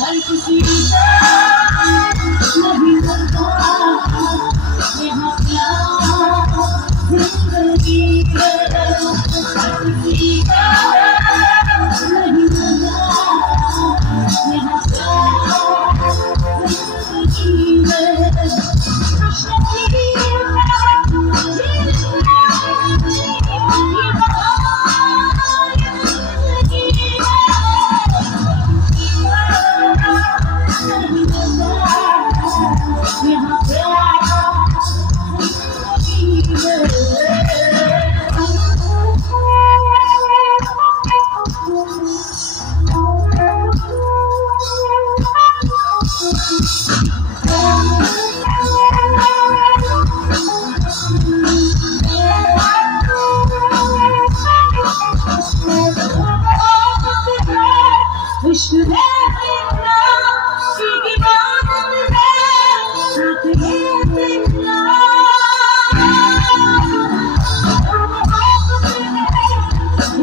हर किसी का नहीं होता यहाँ प्यार जिंदगी में हर किसी का नहीं होता यहाँ प्यार जिंदगी में खुशनसीब इश्क है तेरा सीधी बात है साथ है तेरा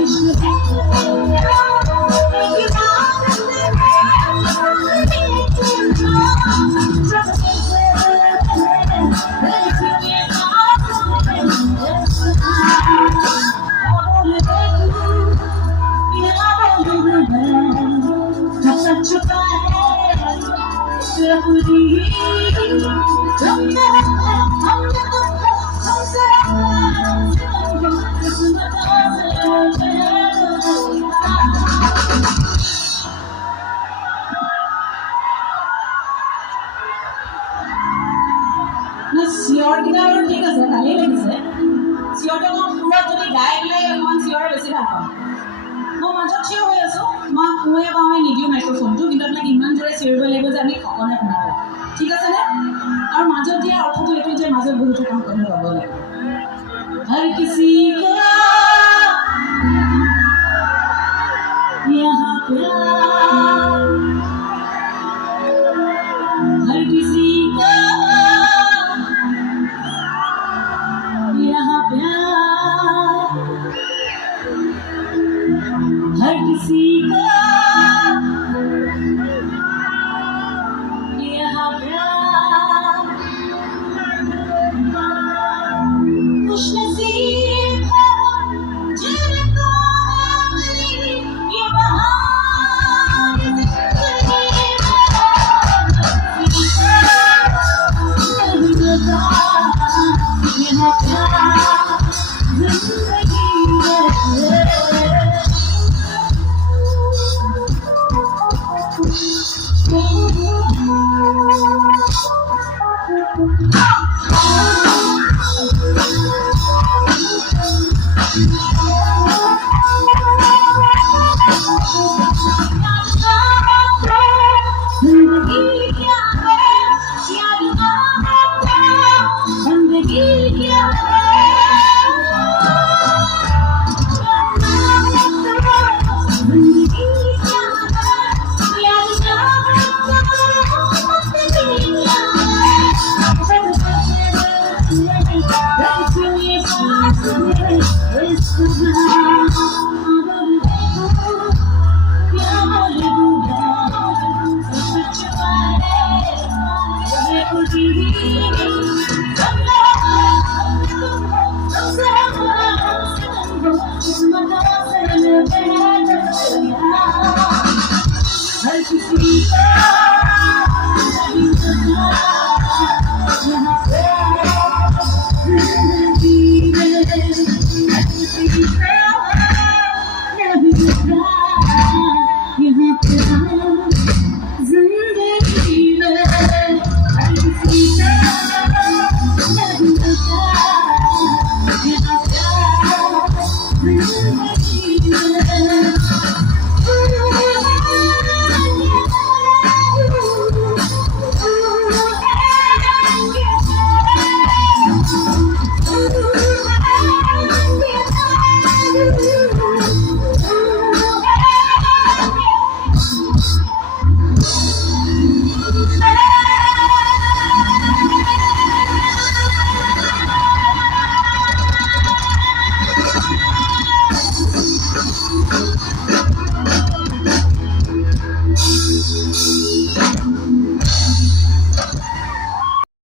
इश्क है तेरा सीधी बात है छुपा है চিঞৰ কেইটা বাৰু ঠিক আছে ভালেই লাগিছে চিঞৰটো মই সুৰত যদি গাই পেলাই অকণমান চিঞৰ বেছি ভাল পাওঁ মই মাজত চিঞৰ হৈ আছোঁ মই শুৱে পাওঁ নিদিওঁ মাইক্ৰফোনটো কিন্তু আপোনাক ইমান জোৰে চিঞৰিব লাগিব যে আমি সকলোৱে শুনা পাওঁ ঠিক আছেনে আৰু মাজত দিয়া অৰ্থটো এইটো যে মাজত বহুতো কাম কথা পাব লাগিব হৰ কিছি কা यहाँ प्यार हर किसी का यहाँ प्यार हर किसी का यहाँ प्यार खुशनसीब है जिनको मिली ये बहार जिंदगी में यहाँ प्यार जिंदगी में यहाँ